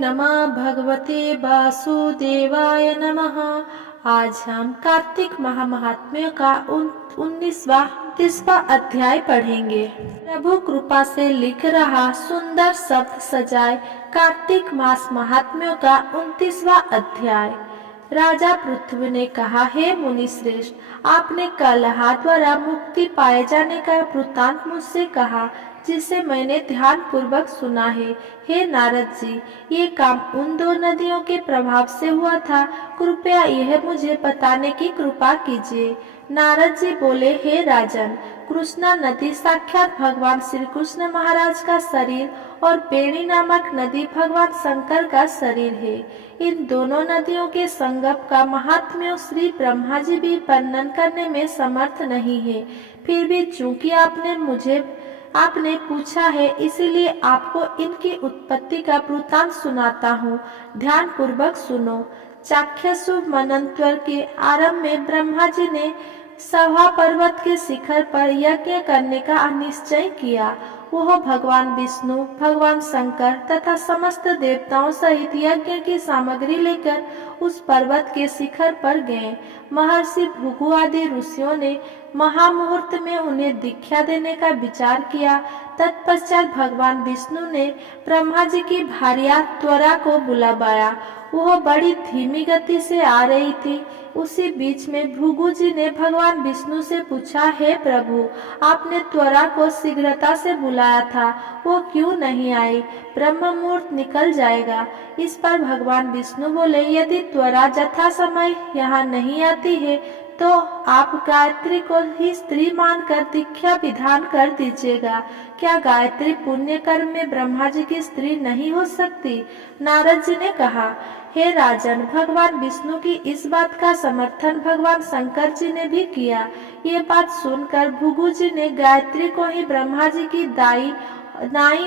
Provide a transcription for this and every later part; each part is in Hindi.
नमः भगवते वासुदेवाय नमः। आज हम कार्तिक महात्म्य का 19वां अध्याय पढ़ेंगे। प्रभु कृपा से लिख रहा सुंदर शब्द सजाए कार्तिक मास महात्म्यों का 29वां अध्याय। राजा पृथ्वी ने कहा, हे मुनि श्रेष्ठ, आपने कलह द्वारा मुक्ति पाए जाने का वृत्तांत मुझसे कहा, जिसे मैंने ध्यान पूर्वक सुना है। हे नारद जी, ये काम उन दो नदियों के प्रभाव से हुआ था। कृपया यह मुझे बताने की कृपा कीजिए। नारद जी बोले, हे राजन, कृष्णा नदी साक्षात भगवान श्री कृष्ण महाराज का शरीर और बेणी नामक नदी भगवान शंकर का शरीर है। इन दोनों नदियों के संगम का महात्म्य श्री ब्रह्मा जी भी वर्णन करने में समर्थ नहीं है। फिर भी चूंकि आपने पूछा है, इसलिए आपको इनकी उत्पत्ति का वृत्तांत सुनाता हूँ। ध्यान पूर्वक सुनो। चाक्षुष मनंत्वर के आरंभ में ब्रह्मा जी ने सभा पर्वत के शिखर पर यज्ञ करने का निश्चय किया। वह भगवान विष्णु, भगवान शंकर तथा समस्त देवताओं सहित यज्ञ की सामग्री लेकर उस पर्वत के शिखर पर गए। महर्षि भृगु आदि ऋषियों ने महामुहूर्त में उन्हें दीक्षा देने का विचार किया। तत्पश्चात भगवान विष्णु ने ब्रह्मा जी की भार्या त्वरा को बुलाया। वह बड़ी धीमी गति से आ रही थी। उसी बीच में भृगु जी ने भगवान विष्णु से पूछा, हे प्रभु, आपने त्वरा को शीघ्रता से बुलाया था, वो क्यों नहीं आई? ब्रह्म मुहूर्त निकल जाएगा। इस पर भगवान विष्णु बोले, यदि त्वरा यथा समय यहाँ नहीं आती है तो आप गायत्री को ही स्त्री मानकर दीक्षा विधान कर दीजिएगा। क्या गायत्री पुण्य कर्म में ब्रह्मा जी की स्त्री नहीं हो सकती? नारद जी ने कहा, हे राजन, भगवान विष्णु की इस बात का समर्थन भगवान शंकर जी ने भी किया। ये बात सुनकर भृगु जी ने गायत्री को ही ब्रह्मा जी की दाई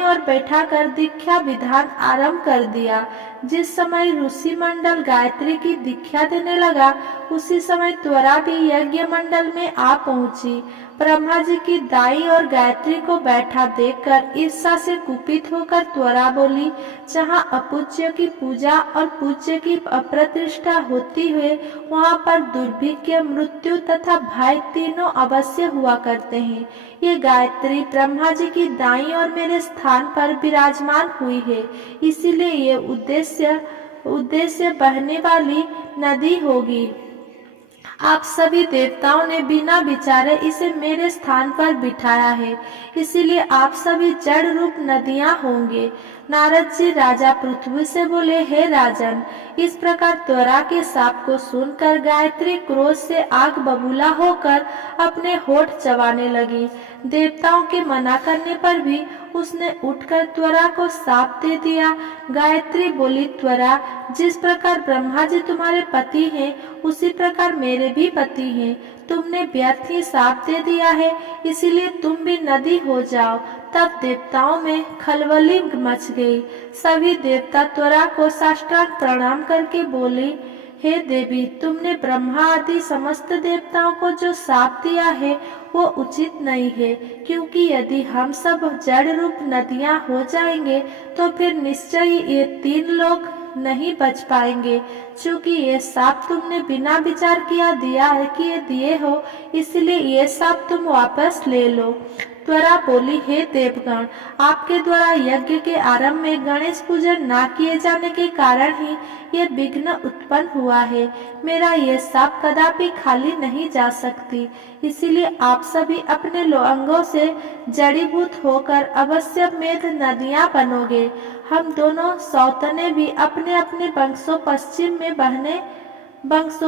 और बैठाकर दीक्षा विधान आरंभ कर दिया। जिस समय ऋषि मंडल गायत्री की दीक्षा देने लगा, उसी समय त्वरा भी यज्ञ मंडल में आ पहुंची। ब्रह्मा जी की दाई और गायत्री को बैठा देखकर ईर्ष्या से कुपित होकर त्वरा बोली, जहाँ अपूज्य की पूजा और पूज्य की अप्रतिष्ठा होती है, वहाँ पर दुर्भिक्ष, मृत्यु तथा भय तीनों अवश्य हुआ करते हैं। ये गायत्री ब्रह्मा जी की दाई और मेरे स्थान पर विराजमान हुई है, इसीलिए ये उद्देश्य बहने वाली नदी होगी। आप सभी देवताओं ने बिना विचारे इसे मेरे स्थान पर बिठाया है, इसीलिए आप सभी जड़ रूप नदियां होंगे। नारद जी राजा पृथ्वी से बोले, हे राजन, इस प्रकार त्वरा के शाप को सुनकर गायत्री क्रोध से आग बबूला होकर अपने होठ चबाने लगी। देवताओं के मना करने पर भी उसने उठकर त्वरा को शाप दे दिया। गायत्री बोली, त्वरा, जिस प्रकार ब्रह्मा जी तुम्हारे पति हैं, उसी प्रकार मेरे भी पति हैं। तुमने व्यर्थ ही शाप दे दिया है, इसीलिए तुम भी नदी हो जाओ। तब देवताओं में खलबली मच गई। सभी देवता त्वरा को साष्टांग प्रणाम करके बोले, हे देवी, तुमने ब्रह्मा आदि समस्त देवताओं को जो शाप दिया है वो उचित नहीं है, क्योंकि यदि हम सब जड़ रूप नदियां हो जाएंगे तो फिर निश्चय ही ये तीन लोग नहीं बच पाएंगे। चूंकि ये शाप तुमने बिना विचार दिए हो, इसलिए ये शाप तुम वापस ले लो। त्वरा बोली, हे देवगण, आपके द्वारा यज्ञ के आरंभ में गणेश पूजन न किए जाने के कारण ही ये विघ्न उत्पन्न हुआ है। मेरा ये शाप कदापि खाली नहीं जा सकती, इसीलिए आप सभी अपने अंगों से जड़ीभूत होकर अवश्य मेध नदियां बनोगे। हम दोनों सौतने भी अपने अपने वंशों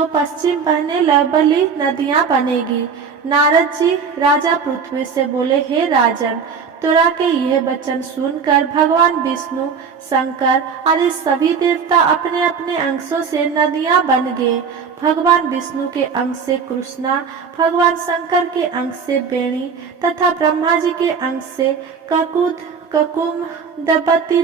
पश्चिम बहने लबली नदियां बनेगी। नारद जी राजा पृथ्वी से बोले, हे राजन, त्वरा के यह वचन सुनकर भगवान विष्णु, शंकर आदि सभी देवता अपने अपने अंशों से नदियां बन गए। भगवान विष्णु के अंश से कृष्णा, भगवान शंकर के अंश से बेणी तथा ब्रह्मा जी के अंश से ककुम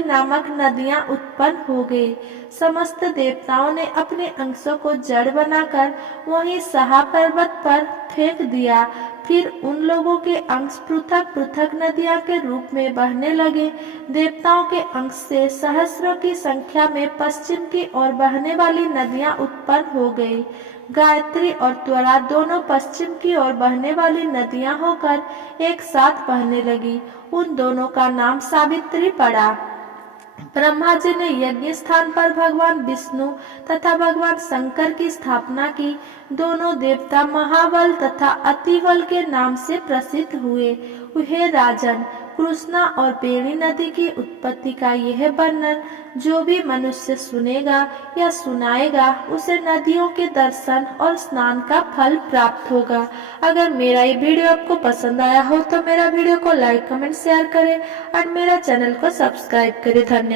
नामक नदियां उत्पन्न हो गई। समस्त देवताओं ने अपने अंशों को जड़ बनाकर वहीं सहा पर्वत पर फेंक दिया। फिर उन लोगों के अंश पृथक पृथक नदियां के रूप में बहने लगे। देवताओं के अंश से सहस्रों की संख्या में पश्चिम की ओर बहने वाली नदियां उत्पन्न हो गई। गायत्री और त्वरा दोनों पश्चिम की ओर बहने वाली नदियां होकर एक साथ बहने लगी। उन दोनों का नाम सावित्री पड़ा। ब्रह्मा जी ने यज्ञ स्थान पर भगवान विष्णु तथा भगवान शंकर की स्थापना की। दोनों देवता महाबल तथा अतिबल के नाम से प्रसिद्ध हुए। हे राजन, कृष्णा और बेणी नदी की उत्पत्ति का यह वर्णन जो भी मनुष्य सुनेगा या सुनाएगा उसे नदियों के दर्शन और स्नान का फल प्राप्त होगा। अगर मेरा ये वीडियो आपको पसंद आया हो तो मेरा वीडियो को लाइक कमेंट शेयर करें और मेरा चैनल को सब्सक्राइब करें। धन्यवाद।